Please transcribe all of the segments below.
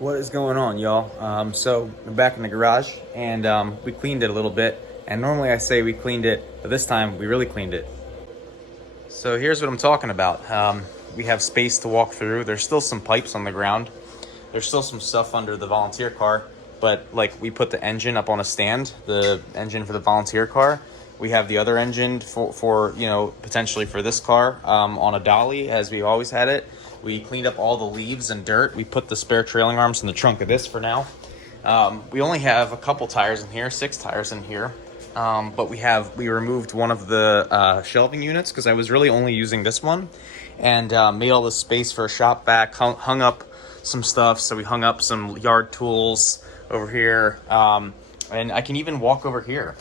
What is going on, y'all? So we're back in the garage, and we cleaned it a little bit. And normally I say we cleaned it, but this time we really cleaned it. So here's what I'm talking about. We have space to walk through. There's still some pipes on the ground. There's still some stuff under the volunteer car, but like we put the engine up on a stand, the engine for the volunteer car. We have the other engine for you know, potentially for this car on a dolly, as we always had it. We cleaned up all the leaves and dirt. We put the spare trailing arms in the trunk of this for now. We only have a couple tires in here, 6 tires in here. But we removed one of the shelving units because I was really only using this one, and made all this space for a shop vac, hung up some stuff. So we hung up some yard tools over here, and I can even walk over here.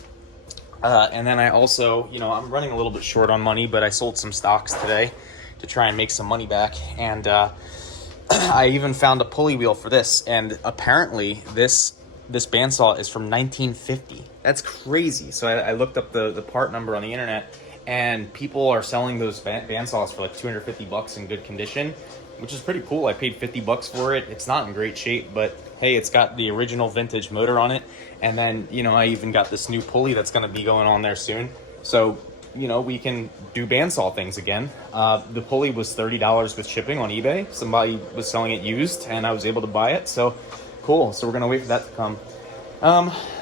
And then I also, you know, I'm running a little bit short on money, but I sold some stocks today to try and make some money back. And I even found a pulley wheel for this. And apparently this bandsaw is from 1950. That's crazy. So I looked up the part number on the internet, and people are selling those bandsaws for like $250 in good condition, which is pretty cool. I paid $50 for it. It's not in great shape, but hey, it's got the original vintage motor on it. And then, you know, I even got this new pulley that's going to be going on there soon. So, you know, we can do bandsaw things again. The pulley was $30 with shipping on eBay. Somebody was selling it used, and I was able to buy it. So cool. So we're going to wait for that to come.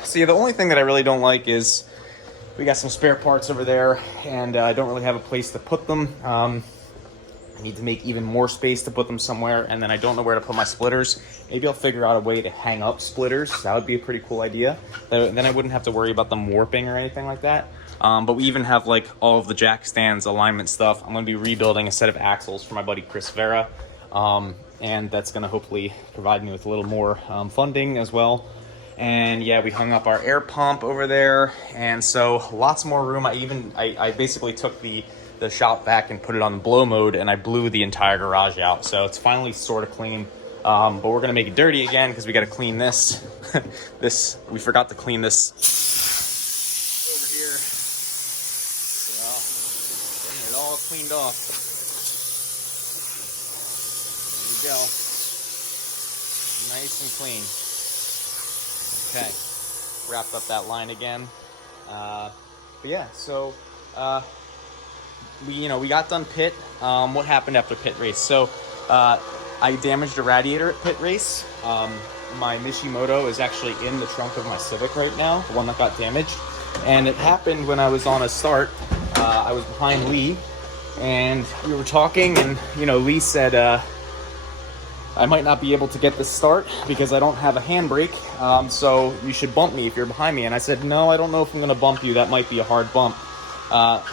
So yeah, the only thing that I really don't like is we got some spare parts over there, and I don't really have a place to put them. I need to make even more space to put them somewhere, and then I don't know where to put my splitters. Maybe I'll figure out a way to hang up splitters. That would be a pretty cool idea. Then I wouldn't have to worry about them warping or anything like that. But we even have like all of the jack stands, alignment stuff. I'm going to be rebuilding a set of axles for my buddy Chris Vera, and that's going to hopefully provide me with a little more funding as well. And yeah, we hung up our air pump over there, and so lots more room. I basically took the shop vac and put it on blow mode, and I blew the entire garage out. So it's finally sort of clean, but we're gonna make it dirty again because we got to clean this. We forgot to clean this over here. So getting it all cleaned off. There we go, nice and clean. Okay, wrapped up that line again. But yeah, so we got done pit. What happened after pit race? So I damaged a radiator at pit race. My Mishimoto is actually in the trunk of my Civic right now, the one that got damaged. And it happened when I was on a start. I was behind Lee, and we were talking, and Lee said, I might not be able to get this start because I don't have a handbrake, so you should bump me if you're behind me. And I said, no, I don't know if I'm going to bump you. That might be a hard bump.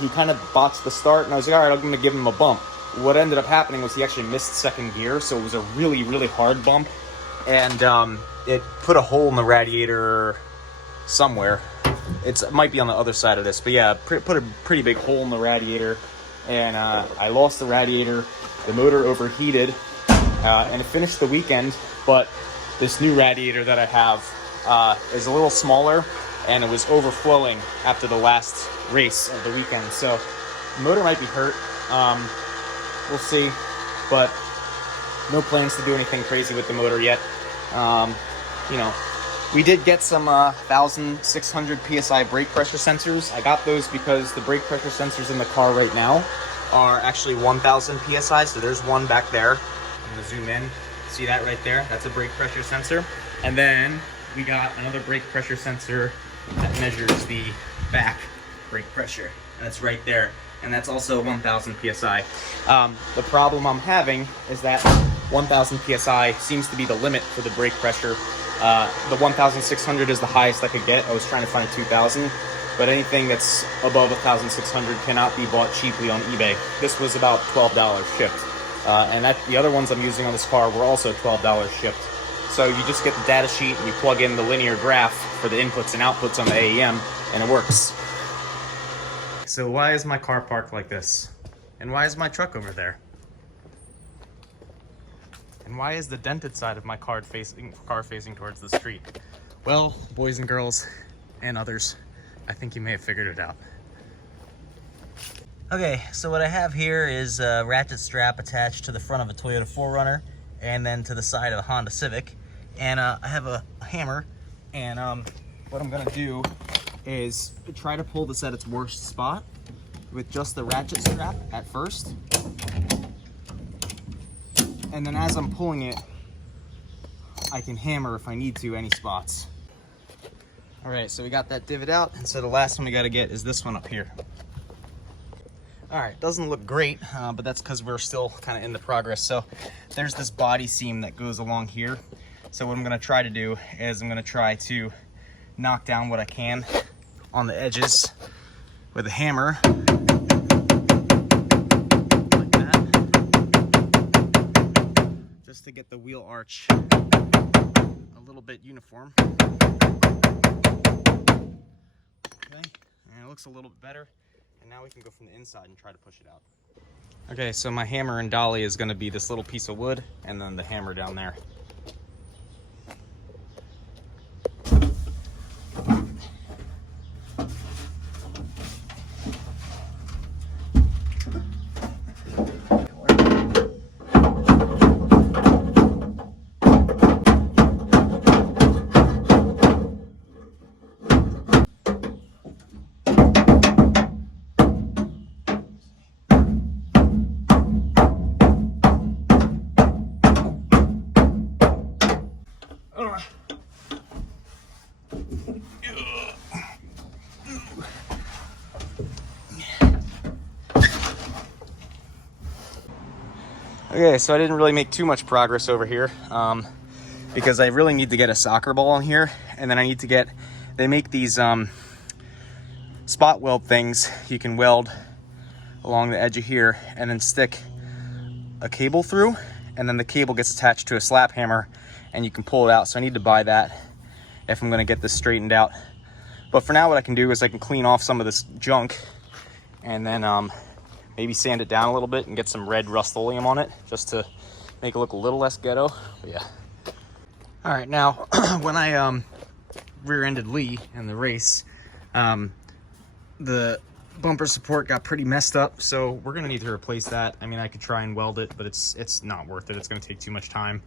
He kind of botched the start, and I was like, all right, I'm going to give him a bump. What ended up happening was he actually missed second gear, so it was a really, really hard bump. And it put a hole in the radiator somewhere. It might be on the other side of this, but yeah, put a pretty big hole in the radiator. And I lost the radiator. The motor overheated. And it finished the weekend, but this new radiator that I have is a little smaller, and it was overflowing after the last race of the weekend. So the motor might be hurt. We'll see, but no plans to do anything crazy with the motor yet. We did get some 1,600 PSI brake pressure sensors. I got those because the brake pressure sensors in the car right now are actually 1,000 PSI, so there's one back there. I'm gonna zoom in. See that right there? That's a brake pressure sensor. And then we got another brake pressure sensor that measures the back brake pressure. And that's right there. And that's also 1,000 PSI. The problem I'm having is that 1,000 PSI seems to be the limit for the brake pressure. The 1,600 is the highest I could get. I was trying to find 2,000, but anything that's above 1,600 cannot be bought cheaply on eBay. This was about $12 shipped. And the other ones I'm using on this car were also $12 shipped. So you just get the data sheet and you plug in the linear graph for the inputs and outputs on the AEM, and it works. So why is my car parked like this? And why is my truck over there? And why is the dented side of my car facing towards the street? Well, boys and girls and others, I think you may have figured it out. Okay, so what I have here is a ratchet strap attached to the front of a Toyota 4Runner and then to the side of a Honda Civic. and I have a hammer, and what I'm gonna do is try to pull this at its worst spot with just the ratchet strap at first, and then as I'm pulling it, I can hammer if I need to any spots. All right, so we got that divot out, and so the last one we gotta get is this one up here. All right, doesn't look great, but that's because we're still kind of in the progress. So there's this body seam that goes along here. So what I'm gonna try to do is I'm gonna try to knock down what I can on the edges with a hammer. Like that. Just to get the wheel arch a little bit uniform. Okay, and it looks a little bit better. And now we can go from the inside and try to push it out. Okay, so my hammer and dolly is gonna be this little piece of wood and then the hammer down there. Okay, so I didn't really make too much progress over here because I really need to get a soccer ball in here, and then I need to get, they make these spot weld things you can weld along the edge of here and then stick a cable through, and then the cable gets attached to a slap hammer and you can pull it out. So I need to buy that if I'm gonna get this straightened out. But for now, what I can do is I can clean off some of this junk and then maybe sand it down a little bit and get some red Rust-Oleum on it just to make it look a little less ghetto. But yeah. All right, now when I rear-ended Lee in the race, the bumper support got pretty messed up, so we're gonna need to replace that. I mean, I could try and weld it, but it's not worth it. It's gonna take too much time.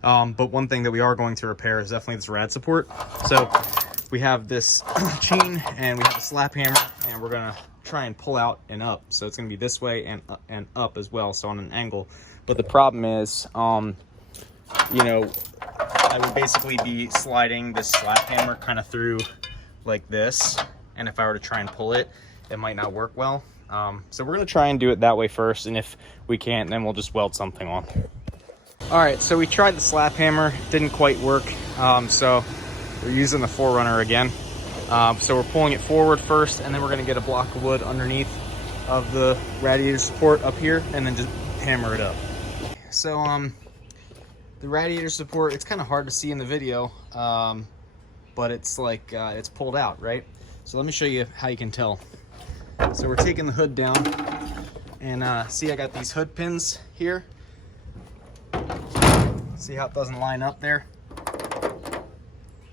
But one thing that we are going to repair is definitely this rad support. So we have this chain and we have a slap hammer, and we're gonna try and pull out and up. So it's gonna be this way and up as well, so on an angle. But the problem is, you know, I would basically be sliding this slap hammer kind of through like this, and if I were to try and pull it, it might not work well. So we're gonna try and do it that way first, and if we can't, then we'll just weld something on. All right, so we tried the slap hammer, didn't quite work, so we're using the 4Runner again. So we're pulling it forward first, and then we're gonna get a block of wood underneath of the radiator support up here, and then just hammer it up. So the radiator support, it's kind of hard to see in the video, but it's like it's pulled out, right? So let me show you how you can tell. So we're taking the hood down, and see, I got these hood pins here. See how it doesn't line up there?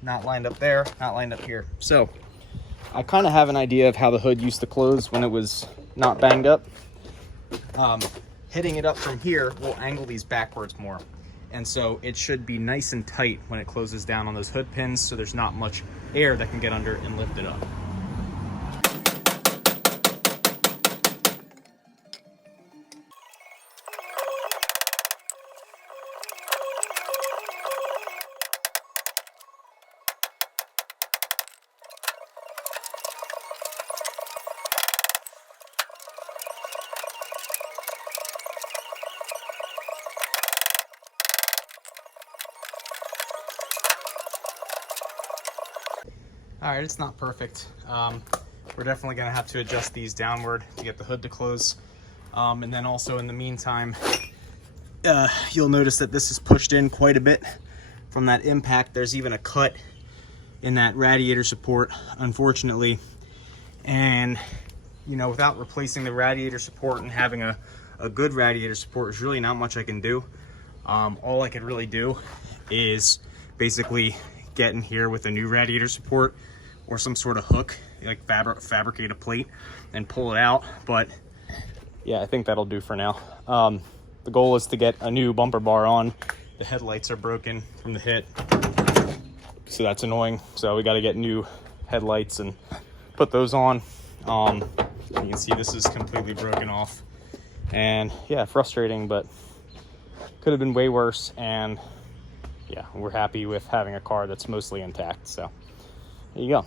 Not lined up there, not lined up here. So I kind of have an idea of how the hood used to close when it was not banged up. Hitting it up from here will angle these backwards more. And so it should be nice and tight when it closes down on those hood pins, so there's not much air that can get under and lift it up. All right, it's not perfect. We're definitely gonna have to adjust these downward to get the hood to close. And then also in the meantime, you'll notice that this is pushed in quite a bit from that impact. There's even a cut in that radiator support, unfortunately. And, you know, without replacing the radiator support and having a good radiator support, there's really not much I can do. All I could really do is basically get in here with a new radiator support or some sort of hook, like fabricate a plate and pull it out. But yeah, I think that'll do for now. The goal is to get a new bumper bar on The headlights are broken from the hit, so that's annoying. So we got to get new headlights and put those on. You can see this is completely broken off, and yeah, frustrating, but could have been way worse. And yeah, we're happy with having a car that's mostly intact. So there you go.